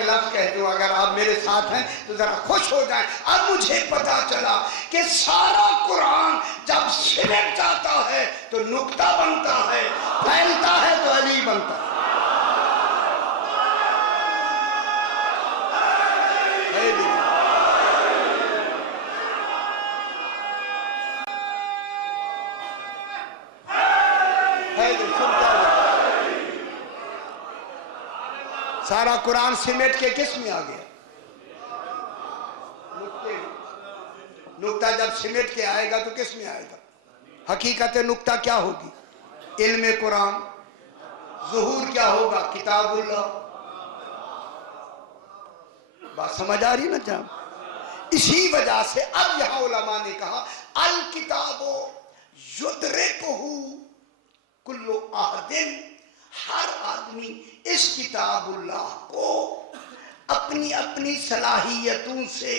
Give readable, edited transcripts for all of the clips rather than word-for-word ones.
एक लफ्ज कह दूं, अगर आप मेरे साथ हैं तो जरा खुश हो जाएं। अब मुझे पता चला कि सारा कुरान जब सिमट जाता है तो नुक्ता बनता है, फैलता है तो अली बनता है। सारा कुरान सिमट के किस में आ गया? नुक्ता जब सिमट के आएगा तो किस में आएगा? हकीकत नुक्ता क्या होगी? इल्म कुरान। ज़ुहूर क्या होगा? किताबुल्लाह। बात समझ आ रही ना जनाब? इसी वजह से अब यहां उलमा ने कहा अल किताबो युद्रिकुहु कुल्लु अहदिन, हर आदमी इस किताबुल्लाह को अपनी अपनी सलाहियतों से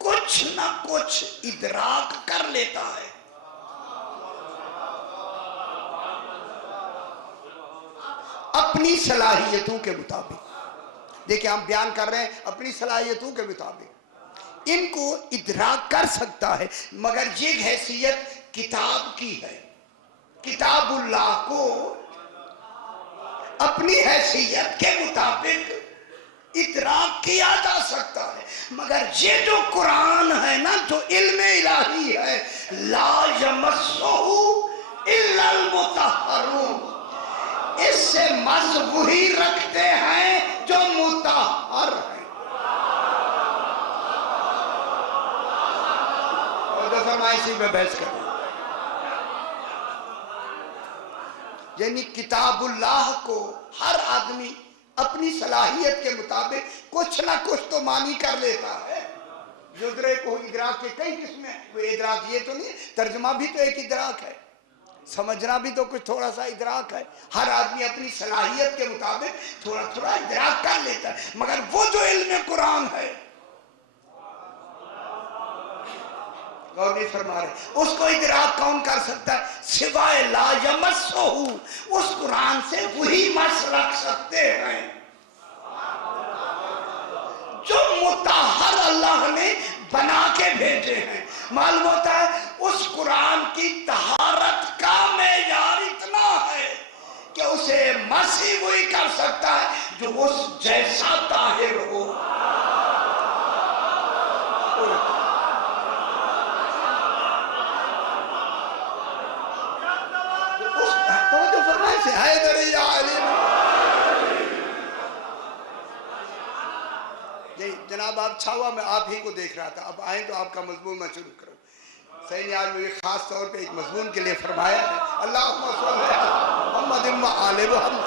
कुछ ना कुछ इदराक कर लेता है। अपनी सलाहियतों के मुताबिक। देखिए हम बयान कर रहे हैं अपनी सलाहियतों के मुताबिक इनको इदराक कर सकता है, मगर ये हैसियत किताब की है। किताबुल्लाह को अपनी हैसियत के मुताबिक इदराक किया जा सकता है, मगर ये जो कुरान है ना, जो इल्म इलाही है, ला यमस्सुहु इल्लल मुतहहरून, इससे मज़ वही रखते हैं जो मुतहहर है। और फरमाइशी में बहस करें, यानी किताबुल्लाह को हर आदमी अपनी सलाहियत के मुताबिक कुछ ना कुछ तो मानी कर लेता है। युद्रे को इदराक के कई किस्में हैं। वो इदराक ये तो नहीं, तर्जमा भी तो एक इदराक है, समझना भी तो कुछ थोड़ा सा इदराक है। हर आदमी अपनी सलाहियत के मुताबिक थोड़ा थोड़ा इदराक कर लेता है, मगर वो जो इल्म कुरान है, गौर नहीं फरमा रहे, उसको इदराक कौन कर सकता है? सिवाय ला यमस्सुहु, उस कुरान से वही मस रख सकते हैं जो मुतहहर अल्लाह ने बना के भेजे हैं। मालूम होता है उस कुरान की तहारत का मेयार इतना है कि उसे मसी वही कर सकता है जो उस जैसा ताहिर हो। जनाब आप छावा में आप ही को देख रहा था, अब आए तो आपका मजमून मैं शुरू करूं। सही ने आज मुझे खास तौर पे एक मजमून के लिए फरमाया है, अल्लाहुम्मा सल्ली अला मुहम्मद व आले मुहम्मद।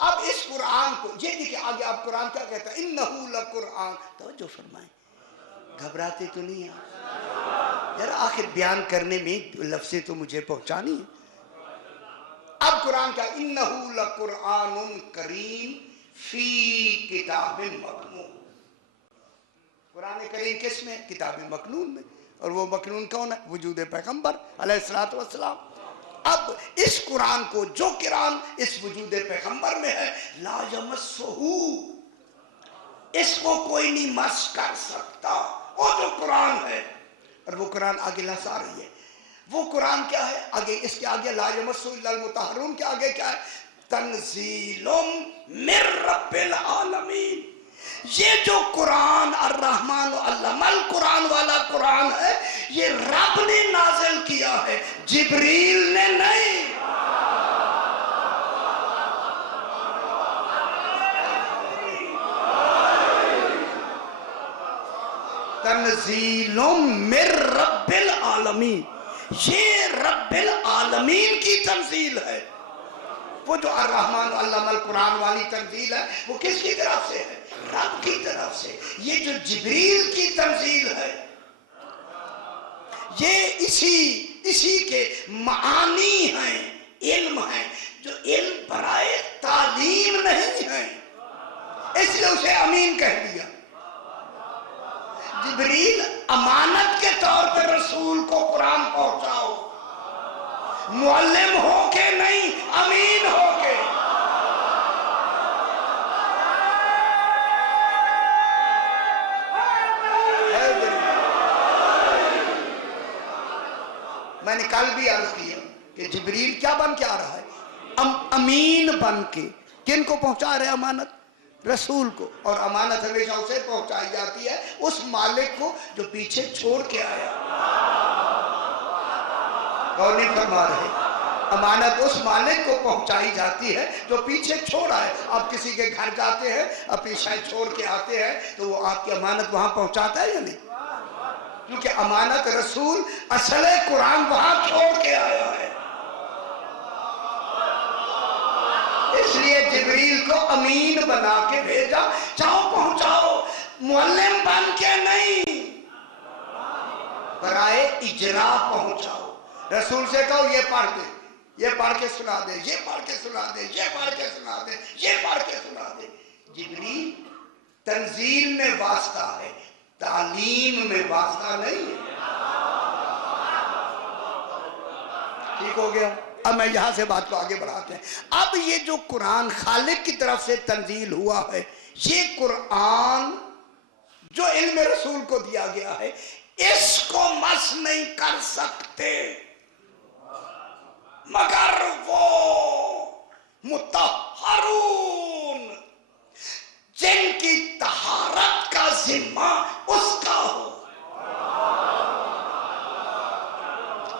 अब इस कुरान को ये देखिए आगे आप कुरान क्या कहता है, इन्नहु लकुरआन। तवज्जो फरमाएं, घबराते तो नहीं आप जरा, आखिर बयान करने में लफ्ज़ें तो मुझे पहुंचानी है। अब कुरान का इन्नहु लकुरआनुन करीम फी किताबिन मकनून। कुरान करीम किस में? किताब मकनून में। और वो मकनून कौन है? वजूद पैगंबर अलैहिस्सलातु वस्सलाम। अब इस कुरान को, जो कुरान इस वजूद पैगंबर में है, ला यमस्सुहु, इसको कोई नहीं मस कर सकता। वो जो कुरान है, और वो कुरान आगे लसा रही है, वो कुरान क्या है? आगे इसके आगे ला यमस्सुहु इल्लल मुतहहरून के आगे क्या है? तंज़ीलुम मिर रब्बिल आलमीन। ये जो कुरान अर्रहमान अल्लमल कुरान वाला कुरान है, ये रब ने नाजिल किया है, जिब्रील ने नहीं। तंज़ीलुम मिर रब्बिल आलमीन, ये रब्बिल आलमीन की तंजील है। वो जो अर्रहमान अल्लमल कुरान वाली तंजील है, वो किसकी तरफ से है? रब की तरफ से। ये जो जिब्रील की तंजील है, ये इसी के मानी हैं, इल्म है, जो इल्म बराए तालीम नहीं है, इसलिए उसे अमीन कह दिया। जिब्रील अमानत के तौर पर रसूल को कुरान पहुंचाओ, मुअल्लिम होके नहीं, अमीन होके। जिब्रील क्या बन के आ रहा है? अमीन बन के। किन को पहुंचा रहे अमानत? रसूल को। और अमानत हमेशा उसे पहुंचाई जाती है, उस मालिक को जो पीछे छोड़ के आया। और नहीं फरमा रहे, अमानत उस मालिक को पहुंचाई जाती है जो पीछे छोड़ा है। आप किसी के घर जाते हैं, अपनी शायद छोड़ के आते हैं, तो वो आपकी अमानत वहां पहुंचाता है या नहीं? क्योंकि अमानत रसूल असल कुरान वहां छोड़ के आया है। इसलिए जिब्रील को अमीन बना के भेजा, जाओ पहुंचाओ, मुअल्लिम बन के नहीं, बराए इजरा पहुंचाओ। रसूल से कहो ये पढ़ दे, ये पढ़ के सुना दे, ये पढ़ के सुना दे, ये पढ़ के सुना दे, ये पढ़ के सुना दे। जिब्रील तंजील में वास्ता है, तालीम में वास्ता नहीं है। ठीक हो गया? अब मैं यहां से बात को आगे बढ़ाते हैं। अब ये जो कुरान खालिक की तरफ से तंजील हुआ है, ये कुरान जो इल्म रसूल को दिया गया है, इसको मस नहीं कर सकते मगर वो मुतहरून, जिनकी तहारत का जिम्मा उसका हो।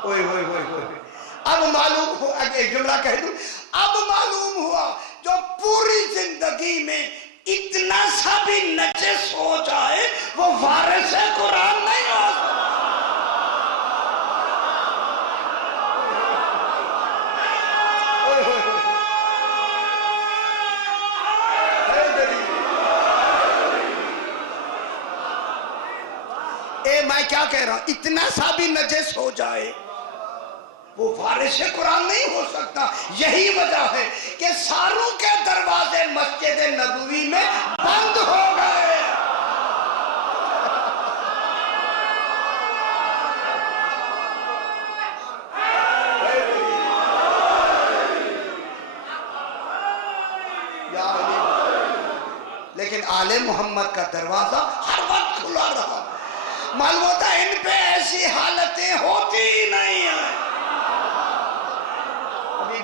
ओए ओए ओए ओए, अब मालूम हुआ, एक जुमला कह दूं, अब मालूम हुआ जो पूरी जिंदगी में इतना सा भी नजस हो जाए वो वारिस कुरान नहीं हो सकता। मैं क्या कह रहा हूं, इतना सा भी नजस हो जाए वो वारिस कुरान नहीं हो सकता। यही वजह है कि सारों के दरवाजे मस्जिद नबवी में बंद हो गए। लेकिन आले मोहम्मद का दरवाजा हर वक्त खुला रहा। मालूम होता है इन पे ऐसी हालतें होती ही नहीं है। अभी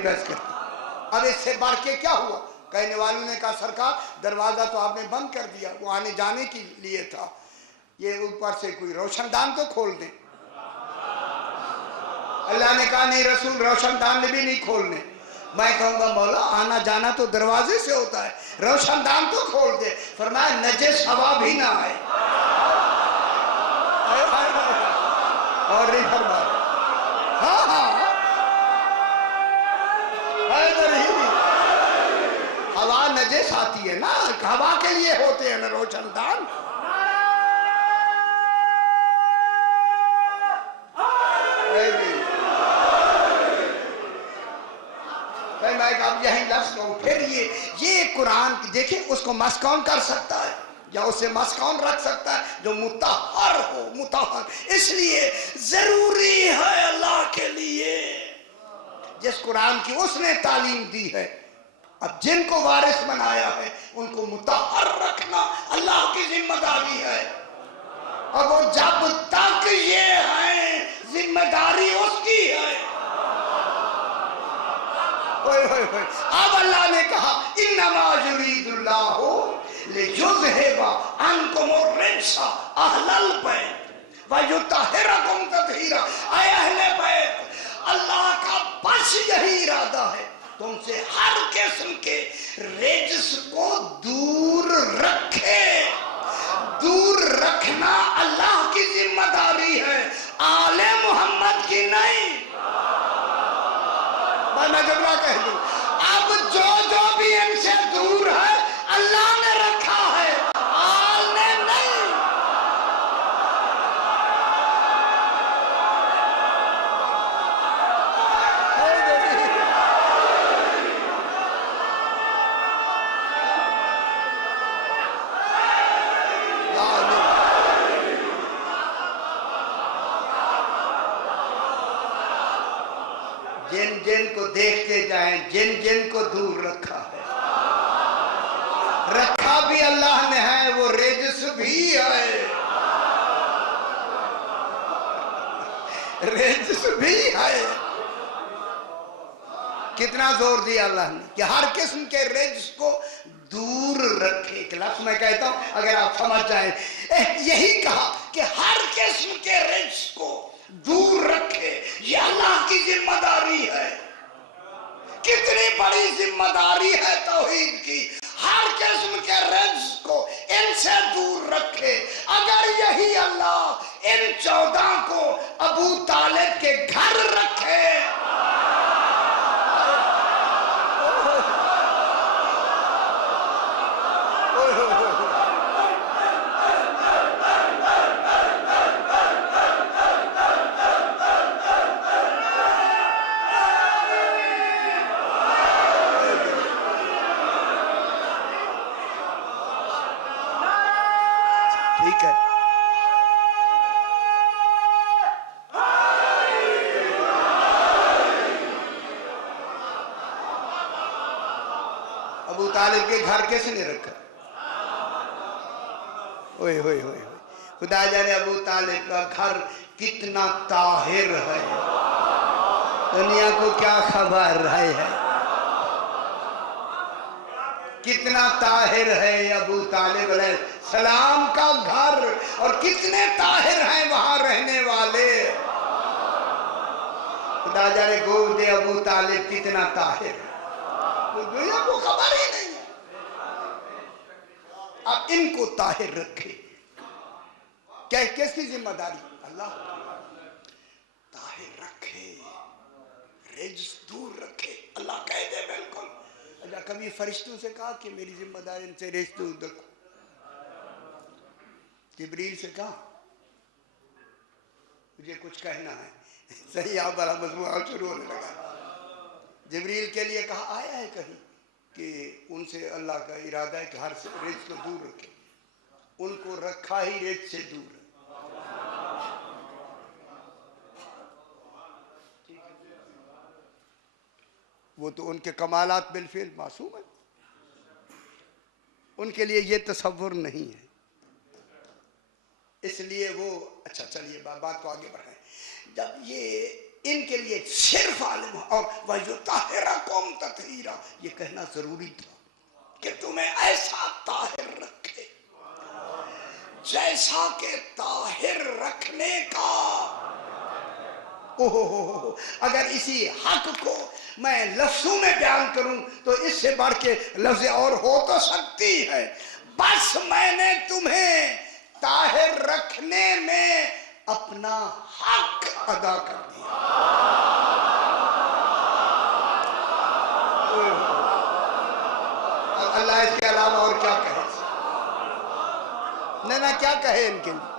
बहस करता। अब इससे बढ़ के क्या हुआ? कहने वालों ने कहा सरकार दरवाजा तो आपने बंद कर दिया, वो आने जाने के लिए था, ये ऊपर से कोई रोशनदान तो खोल दें। अल्लाह ने कहा नहीं रसूल, रोशनदान भी नहीं खोलने। मैं कहूंगा मौला आना जाना तो दरवाजे से होता है, रोशनदान तो खोल दे। फरमाया नजस हवा भी ना आए। और नहीं फरमाया, हाँ हाँ हवा नजस आती है ना, हवा के लिए होते हैं ना रोशनदान। मैं अब यही लफ्ज कहूं, फिर ये कुरान देखिए, उसको मस कौन कर सकता है या उसे मस कौन रख सकता है? जो मुतहर हो, मुतहर। इसलिए जरूरी है अल्लाह के लिए जिस कुरान की उसने तालीम दी है, अब जिनको वारिस बनाया है उनको मुतहर रखना अल्लाह की जिम्मेदारी है। और वो जब तक ये है जिम्मेदारी उसकी है। ओए ओए ओए, अब अल्लाह ने कहा इन्नमा युरीदुल्लाहु लियुज़हिबा अन्कुम अर्रिज्सा अहलल बैत व युतहिरकुम तत्हीरा। ऐ अहले बैत, अल्लाह का बस यही इरादा है तुमसे हर किस्म के रिज्स को दूर रखे। दूर रखना अल्लाह की जिम्मेदारी है, आले मोहम्मद की नहीं। मैं जुमला कह दूं, अब जो भी इनसे दूर है अल्लाह ने रखा है, आल ने नहीं। जिन जिन को देखते जाएं, जिन जिन को दूर रखा है, रखा भी अल्लाह ने है, वो रिज्स भी है, रिज्स भी है। कितना जोर दिया अल्लाह ने कि हर किस्म के रिज्क को दूर रखे। एक लफ्ज मैं कहता हूं अगर आप समझ जाए, यही कहा कि हर किस्म के रिज्क को दूर रखे, ये अल्लाह की जिम्मेदारी है। कितनी बड़ी जिम्मेदारी है तौहीद की, हर किस्म के रिज्क को इनसे दूर रखे। अगर यही अल्लाह इन 14 को अबू तालिब के घर रखे, ठीक है। अबू तालिब के घर किसने रखा? ओए होए होए, खुदा जाने अबू तालिब का घर कितना ताहिर है, दुनिया को क्या खबर है। कितना ताहिर है अबू तालिब अलैहिस्सलाम का घर, और कितने ताहिर हैं वहां रहने वाले। खुदा जाने गोद अबू तालिब कितना ताहिर है, तो दुनिया को खबर ही नहीं है। अब इनको ताहिर रखे, क्या किसकी जिम्मेदारी? अल्लाह ताहिर रखे, रिज्क दूर रखे। अल्लाह कह दे बिल्कुल। अच्छा, कभी फरिश्तों से कहा कि मेरी जिम्मेदारी इनसे रिज्क दूर रखो? जिब्रील से कहा मुझे कुछ कहना है, सही आप बड़ा मजमूआ शुरू होने लगा। जिब्रील के लिए कहा आया है कहीं कि उनसे अल्लाह का इरादा है कि हर रिज्क को दूर रखे, उनको रखा ही रिज्क से दूर है। वो तो उनके कमालात बिलफिल मासूम है, उनके लिए ये तसव्वुर नहीं है, इसलिए वो अच्छा चलिए बात को आगे बढ़ाएं। जब ये इनके लिए सिर्फ आलिम और वह ताहिरा कौम ततहीरा, ये कहना जरूरी था कि तुम्हें ऐसा ताहिर रखे जैसा कि ताहिर रखने का। ओहो, अगर इसी हक को मैं लफ्जों में बयान करूं तो इससे बढ़ के लफ्ज और हो तो सकती है। बस मैंने तुम्हें ताहिर रखने में अपना हक अदा कर दिया। अल्लाह इसके अलावा और क्या कहे? ना क्या कहे इनके लिए?